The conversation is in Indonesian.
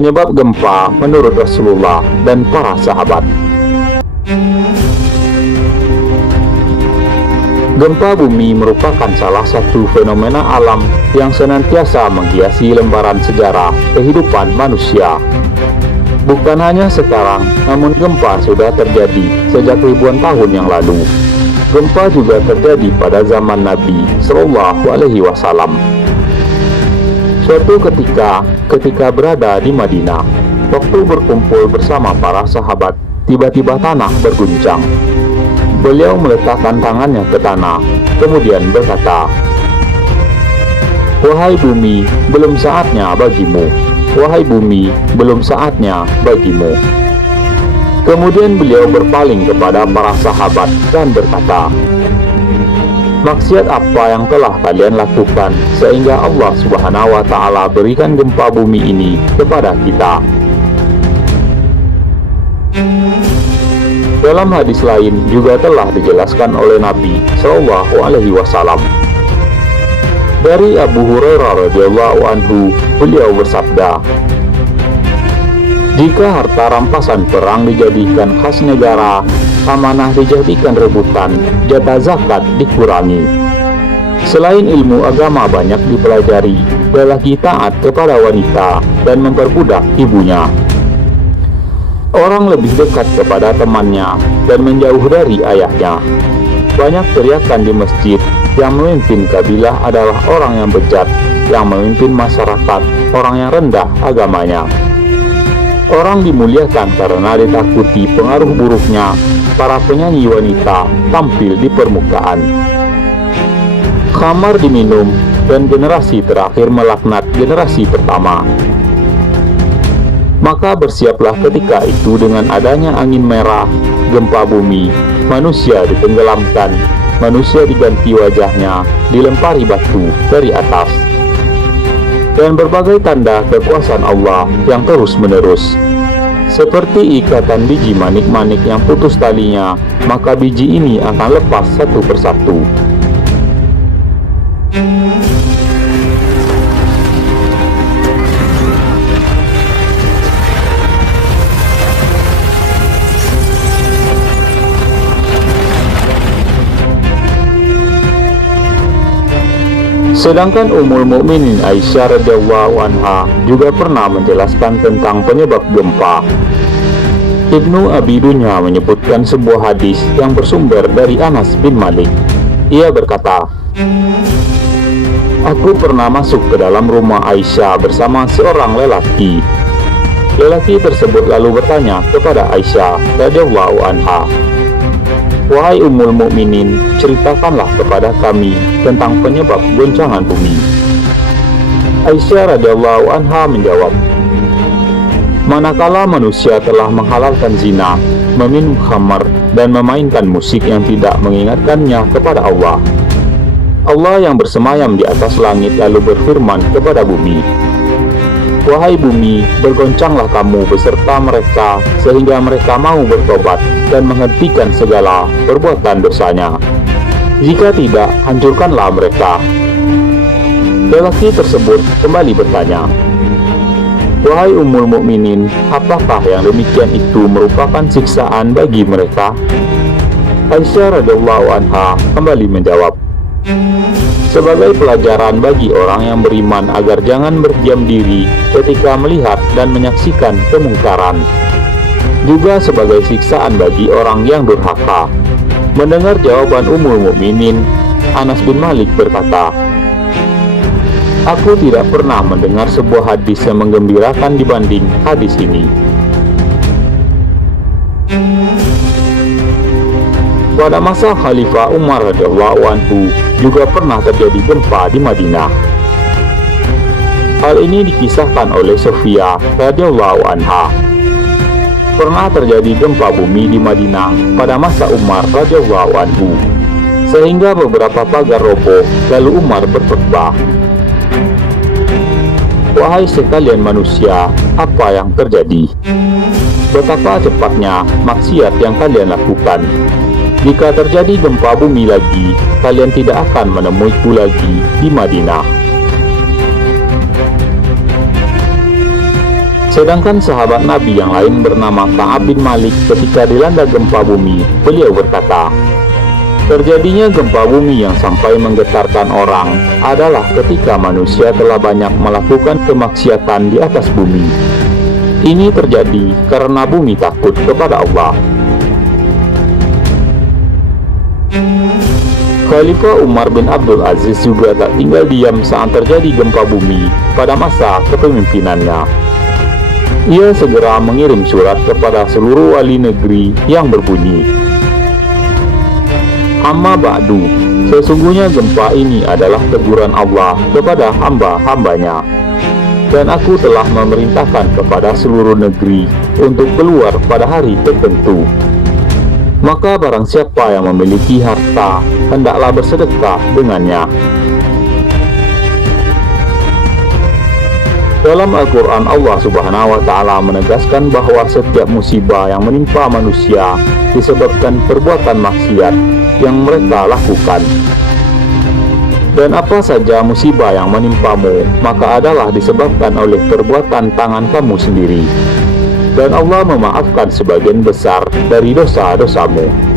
Penyebab gempa menurut Rasulullah dan para sahabat. Gempa bumi merupakan salah satu fenomena alam yang senantiasa menghiasi lembaran sejarah kehidupan manusia. Bukan hanya sekarang, namun gempa sudah terjadi sejak ribuan tahun yang lalu. Gempa juga terjadi pada zaman Nabi Shallallahu Alaihi Wasallam. Suatu ketika berada di Madinah, waktu berkumpul bersama para sahabat, tiba-tiba tanah berguncang. Beliau meletakkan tangannya ke tanah, kemudian berkata, "Wahai bumi, belum saatnya bagimu. Wahai bumi, belum saatnya bagimu." Kemudian beliau berpaling kepada para sahabat dan berkata, "Maksiat apa yang telah kalian lakukan sehingga Allah Subhanahu wa Ta'ala berikan gempa bumi ini kepada kita?" Dalam hadis lain juga telah dijelaskan oleh Nabi Shallallahu Alaihi Wasallam. Dari Abu Hurairah radhiyallahu anhu, beliau bersabda, "Jika harta rampasan perang dijadikan khas negara, amanah dijadikan rebutan, jatah zakat dikurangi. Selain ilmu agama banyak dipelajari, lelaki taat kepada wanita dan memperbudak ibunya. Orang lebih dekat kepada temannya dan menjauh dari ayahnya. Banyak teriakan di masjid, yang memimpin kabilah adalah orang yang bejat, yang memimpin masyarakat, orang yang rendah agamanya. Orang dimuliakan karena ditakuti pengaruh buruknya, para penyanyi wanita tampil di permukaan. Khamar diminum, dan generasi terakhir melaknat generasi pertama. Maka bersiaplah ketika itu dengan adanya angin merah, gempa bumi, manusia ditenggelamkan, manusia diganti wajahnya, dilempari batu dari atas, dan berbagai tanda kekuasaan Allah yang terus-menerus. Seperti ikatan biji manik-manik yang putus talinya, maka biji ini akan lepas satu persatu." Sedangkan Ummul Mukminin Aisyah radhiyallahu anha juga pernah menjelaskan tentang penyebab gempa. Ibnu Abi Dunya menyebutkan sebuah hadis yang bersumber dari Anas bin Malik. Ia berkata, "Aku pernah masuk ke dalam rumah Aisyah bersama seorang lelaki. Lelaki tersebut lalu bertanya kepada Aisyah radhiyallahu anha, 'Wahai Ummul Mukminin, ceritakanlah kepada kami tentang penyebab goncangan bumi.' Aisyah radhiyallahu anha menjawab, 'Manakala manusia telah menghalalkan zina, meminum khamar, dan memainkan musik yang tidak mengingatkannya kepada Allah. Allah yang bersemayam di atas langit lalu berfirman kepada bumi, Wahai bumi, bergoncanglah kamu beserta mereka sehingga mereka mau bertobat dan menghentikan segala perbuatan dosanya. Jika tidak, hancurkanlah mereka." Lelaki tersebut kembali bertanya, "Wahai Ummul Mukminin, apakah yang demikian itu merupakan siksaan bagi mereka?" Aisyah radhiyallahu anha kembali menjawab, "Sebagai pelajaran bagi orang yang beriman agar jangan berdiam diri ketika melihat dan menyaksikan kemungkaran. Juga sebagai siksaan bagi orang yang durhaka." Mendengar jawaban Ummul Mukminin, Anas bin Malik berkata, "Aku tidak pernah mendengar sebuah hadis yang menggembirakan dibanding hadis ini." Pada masa Khalifah Umar radhiyallahu anhu juga pernah terjadi gempa di Madinah. Hal ini dikisahkan oleh Sofia radhiyallahu anha. Pernah terjadi gempa bumi di Madinah pada masa Umar radhiyallahu anhu, sehingga beberapa pagar roboh, lalu Umar berkhutbah, "Wahai sekalian manusia, apa yang terjadi? Betapa cepatnya maksiat yang kalian lakukan. Jika terjadi gempa bumi lagi, kalian tidak akan menemuiku lagi di Madinah." Sedangkan sahabat Nabi yang lain bernama Ka'ab bin Malik ketika dilanda gempa bumi, beliau berkata, terjadinya gempa bumi yang sampai menggetarkan orang adalah ketika manusia telah banyak melakukan kemaksiatan di atas bumi. Ini terjadi karena bumi takut kepada Allah. Khalifah Umar bin Abdul Aziz juga tak tinggal diam saat terjadi gempa bumi pada masa kepemimpinannya. Ia segera mengirim surat kepada seluruh wali negeri yang berbunyi, Amma ba'du, sesungguhnya gempa ini adalah teguran Allah kepada hamba-hambanya. Dan aku telah memerintahkan kepada seluruh negeri untuk keluar pada hari tertentu. Maka barang siapa yang memiliki harta, hendaklah bersedekah dengannya. Dalam Al-Quran, Allah Subhanahu wa Ta'ala menegaskan bahwa setiap musibah yang menimpa manusia disebabkan perbuatan maksiat yang mereka lakukan. Dan apa saja musibah yang menimpamu, maka adalah disebabkan oleh perbuatan tangan kamu sendiri. Dan Allah memaafkan sebagian besar dari dosa-dosamu.